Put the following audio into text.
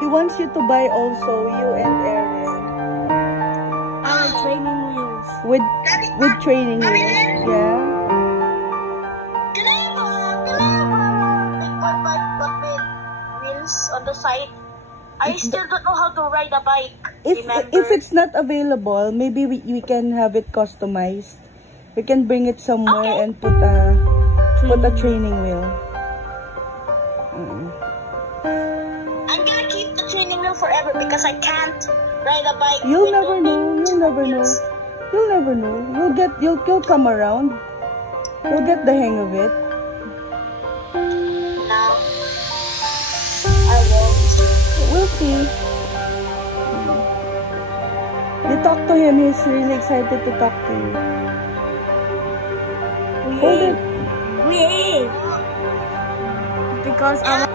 He wants you to buy also, you and Aaron. Training wheels. With training wheels. Yeah. Can I what with wheels on the side? I still don't know how to ride a bike. If it's not available, maybe we can have it customized. We can bring it somewhere and put a training wheel. I'm gonna keep the training wheel forever because I can't ride a bike. You'll never know. You'll never know. You'll never know. You'll come around. You'll get the hang of it. No, I won't. We'll see. You talk to him. He's really excited to talk to you. Hold it. Wait. Because I want...